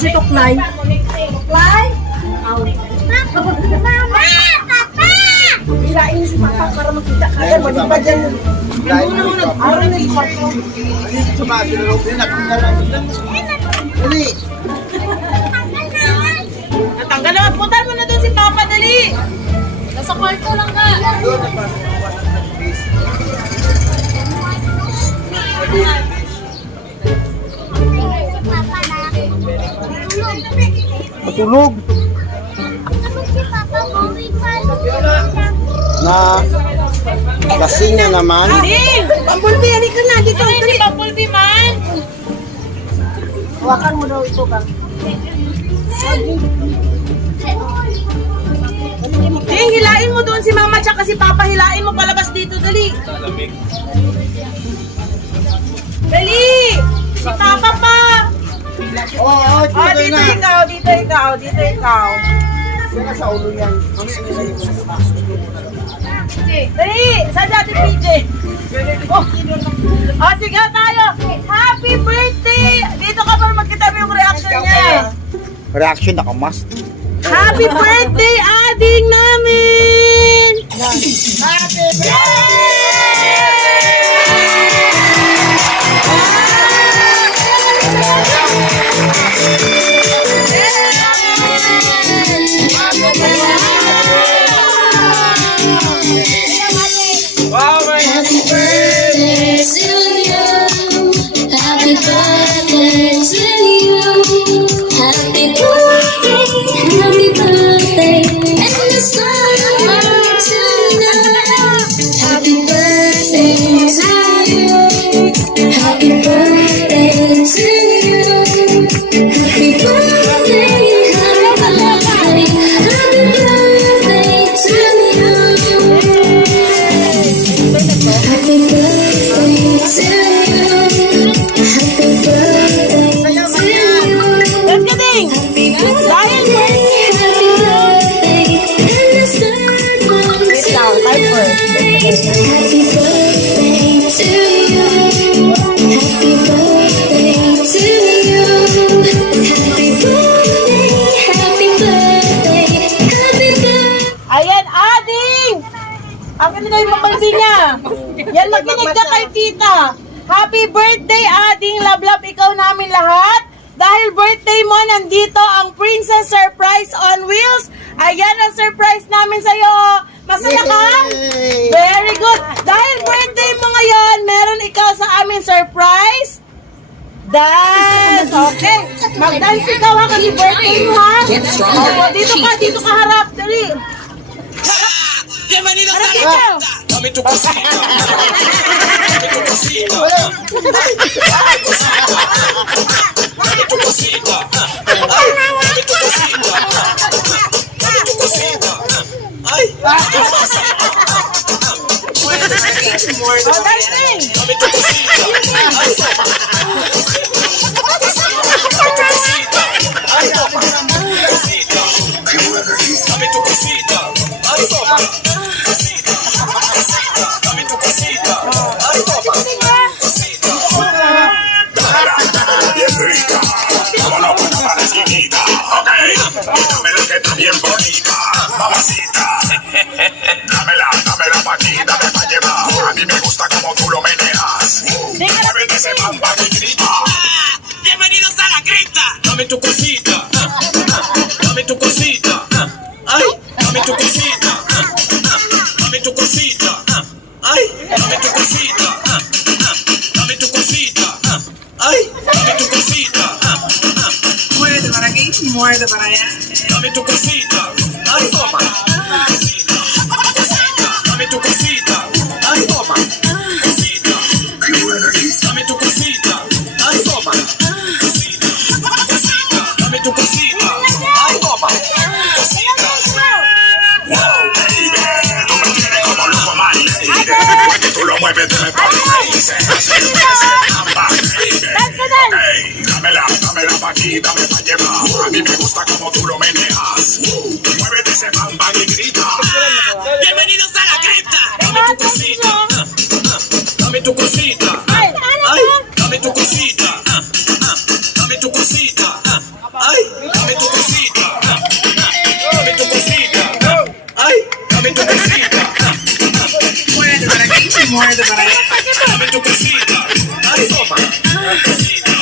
si Tuklay. Tuklay? Mama! Papa! Hilain si Papa para makita ka. Ayan, balik pa dyan. Araw na yung kwarto. Dali. Natanggal na. Puntan mo na doon si Papa, dali. Nasa kwarto lang ka. Matulog. Si Papa, bawing pa. Na lasing na naman. Ding! Pambulbi, ano ka na? Dito, dali. Pambulbi man. Hawakan mo daw ito ka. Ding, hilain mo doon si Mama tsaka si Papa. Hilain mo palabas dito, dali. Dali! Si Papa pa! Oo, Oh, dito ikaw, dito ikaw, dito ikaw. Sila sa ulo yan. Dali! Saan dati PJ? Oh, sige tayo! Happy birthday! Dito ka para magkita mo yung reaction niya. Reaction na must. Happy birthday, ading namin! Happy Happy birthday to you. Happy birthday to you. Happy birthday, happy birthday, and the summer tonight. Happy birthday to you. Happy birthday to you. Happy birthday, happy birthday, happy birthday to you. Happy birthday to you. Happy birthday to you. Let's go, Ding! Dahil Happy birthday, and the sun won't type first. Happy birthday to you. Happy birthday to you. Happy birthday, happy birthday, happy birthday. Ayan, ading! Ang ganda yung mapalbi niya. Yan, makinig ka kay tita. Happy birthday, ading Lablab, ikaw namin lahat. Dahil birthday mo, nandito ang Princess Surprise on Wheels. Ayan ang surprise namin sa'yo. Masaya ka? Yay! Very good. Dahil birthday mo ngayon, meron ikaw sa amin surprise. Dance! Okay. Mag-dance ikaw ha, kasi birthday mo ha. Opo, dito ka harap. Dali. Bienvenidos Harap a dito. la Dame tu cosita. Dame tu cosita. Dame tu cosita. Ay, dame tu cosita. Dame tu cosita. Ay. Oh, dancing. Dame tu cosita. Ay. Dame tu cosita. Ay, cosita. Dame tu cosita. Ay, toma. Cosita. Cosita. Dame tu cosita. Ay, toma. Cosita. Bien rica, vámonos para la esquinita, ok, dámela que está bien bonita, mamacita, dámela pa' aquí, dame pa' llevar, a mí me gusta como tú lo meneas, muévete ese bamba y grita. Bienvenidos a la cripta. Dame tu cosita. Dame tu cosita. Ay, dame tu cosita. Dame tu cosita. Ay, dame tu cosita. Dame tu cosita. Ay, dame tu cosita. Muévete para aquí, muévete para allá. Dame tu cosita. Ay, toma. Cosita. Cosita. Dame tu cosita. Ay, toma. Cosita. Dame tu cosita. Ay, toma. Cosita. Cosita. Dame tu cosita. Ay, toma. Cosita. Wow, baby, tú me tienes como loco, my lady, porque tú lo mueves de mi país, ese bamba, baby, ok, dámela pa' aquí, dame pa' llevar, a mí me gusta como tú lo meneas, muévete ese bamba y grita. Bienvenidos a la cripta. Dame tu cosita. Dame tu cosita. Ay, dame tu cosita. Dame tu cosita. Ay, Cosita,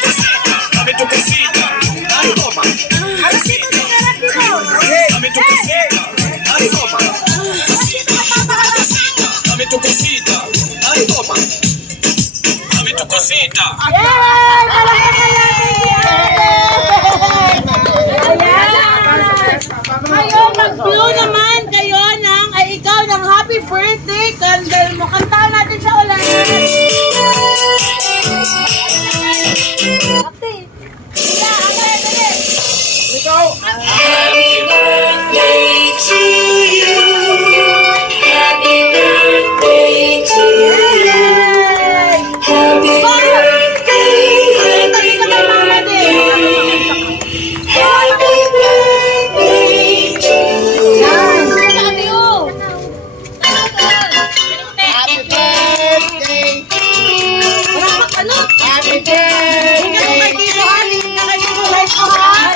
cosita, dame tu cosita. Ay, toma. Cosita, dame tu cosita. Ay, toma. Cosita, cosita, dame tu cosita. Ay, toma. Dame tu cosita. Yay! Palakpakan natin si Ate! Ayan! Ngayon, mag-blow naman kayo ikaw ng happy birthday candle mo. Kantahan natin siya ulit. Ate! Sila, ate, dali! Happy birthday to you. Happy birthday to you. Happy birthday, Tabi ka kay mama din. happy birthday to you. Happy birthday! Happy birthday! Hindi ka kay Tito Ali. Hindi ka kay Tito Life ko, ha?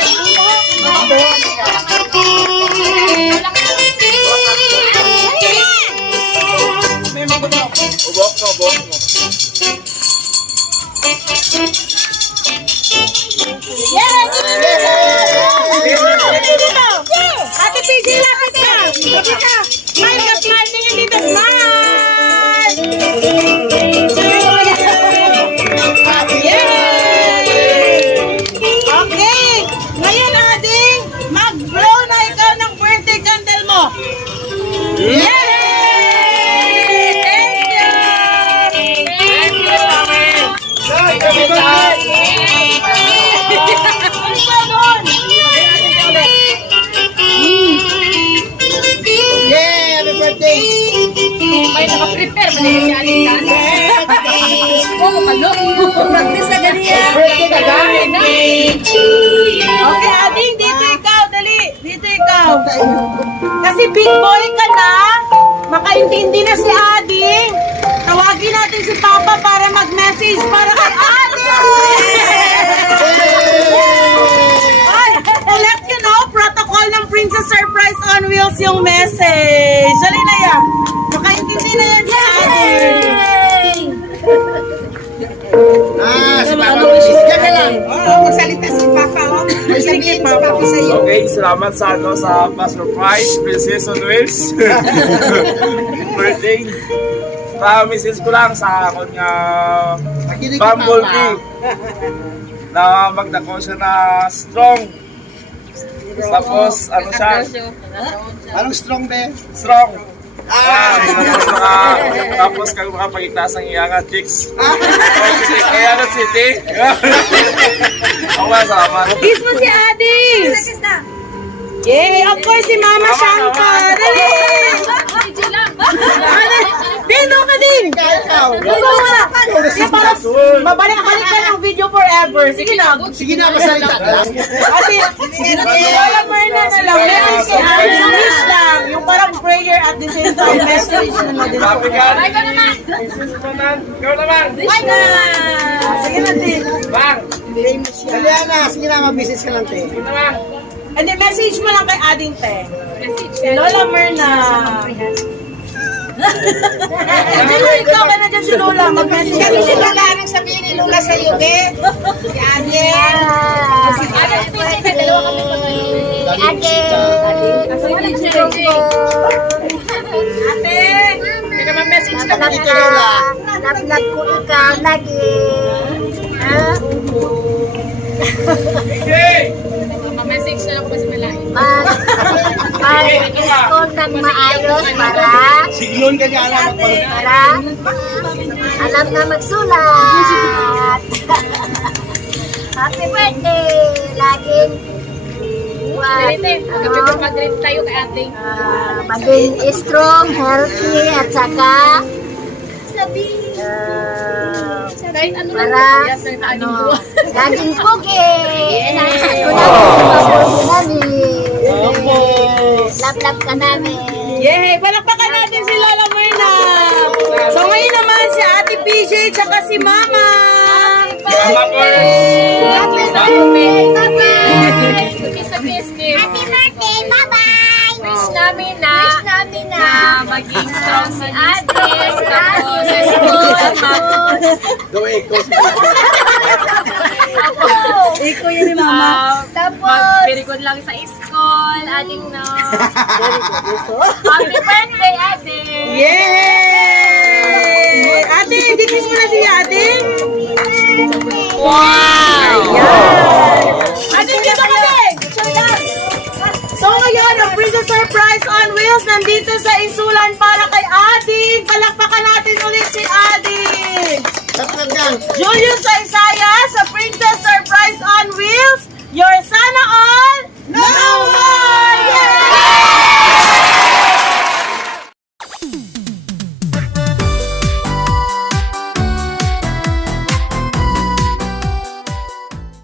Ubok mo. Yeah! Ate PJ, lapit ka! Lapit ka! Smile ka, smile! Tingin dito, smile! Yay! Okay! Ngayon, ading, mag-blow na ikaw ng birthday candle mo! Yay! Thank you! Yeah! Happy birthday! May naka-prepare mo na si Alita. Oo, malo. Practice na ganyan. Birthday ka ba? Okay, ading, dito ikaw, dali. Dito ikaw. Kasi big boy ka na, makaintindi na si ading. Tawagin natin si Papa para mag-message para kay ading. Ay, to let you know, protocol ng Princess Surprise on Wheels yung message. Dali na yan. Makaintindi na yan si ading. Si Papa. Diyan ka lang. Oo, magsalita si Papa. Oh. May sabihin si Papa sa'yo. Okay, salamat sa pa-surprise, Princess on Wheels. Birthday. Pa-message ko lang sa akon nga Nakinig ka, Bumblebee na magdako siya na strong. Tapos, ano siya? Anong strong be? Strong. Tapos kang makapagigtas ng iyang chicks. Kaya na city. Okay, salamat. Kiss mo si ading. Yay! Of course, si Mama Shankar! Dali! Dino ka din! Ikaw. Gusto mo na! Di parang mabalik-balik ka ng video forever. Sige na. Sige na, masalita lang. Kasi, wala mo na lang. Message si Ate, wish lang. Yung parang prayer at the same time, message na din. Happy ka. Ikaw naman. Bye na! Sige na, din. Bang. Kaliana, sige na, mag-business ka lang, te. Ikaw naman. And then, message mo lang kay Ading Te. Si Lola Myrna. Dito ikaw ka na dyan si Lola. Mag-message Kami si ka. Lola, anong sabihin ni Lola sa'yo, be? Si Ate. Ate! May naman message ka ba? Dito, Lola. Love ko ikaw lagi. Okay. Message na lang po sa Malay. Mag-school ng maayos para Siglon ka niya, alam mo. alam na magsulat. Happy birthday! Laging Mag-greet tayo kay ating. maging strong, healthy, at saka Kahit ano lang. para Yes, ng ating buwan. laging pugi. Namin. Love ka namin. Yay! Palakpakan natin si Lola Myrna. So ngayon naman si Ate PJ tsaka si Mama. Salamat po. Kiss na kiss, kiss. Happy birthday! Bye-bye! Wish namin na na maging strong si Ades. Tapos sa school. Go, ikaw. Iko yun ni Mama. Tapos, Very good lang sa school, ating no. Happy birthday, ate! Yay! Ate, ditis mo na siya, ate. Wow! Ate, dito ka din. So ngayon, ang Princess Surprise on Wheels nandito sa Insulan para kay Ading. Palakpakan natin ulit si Ading. Julius Isaiah sa Princess Surprise on Wheels. Your sana all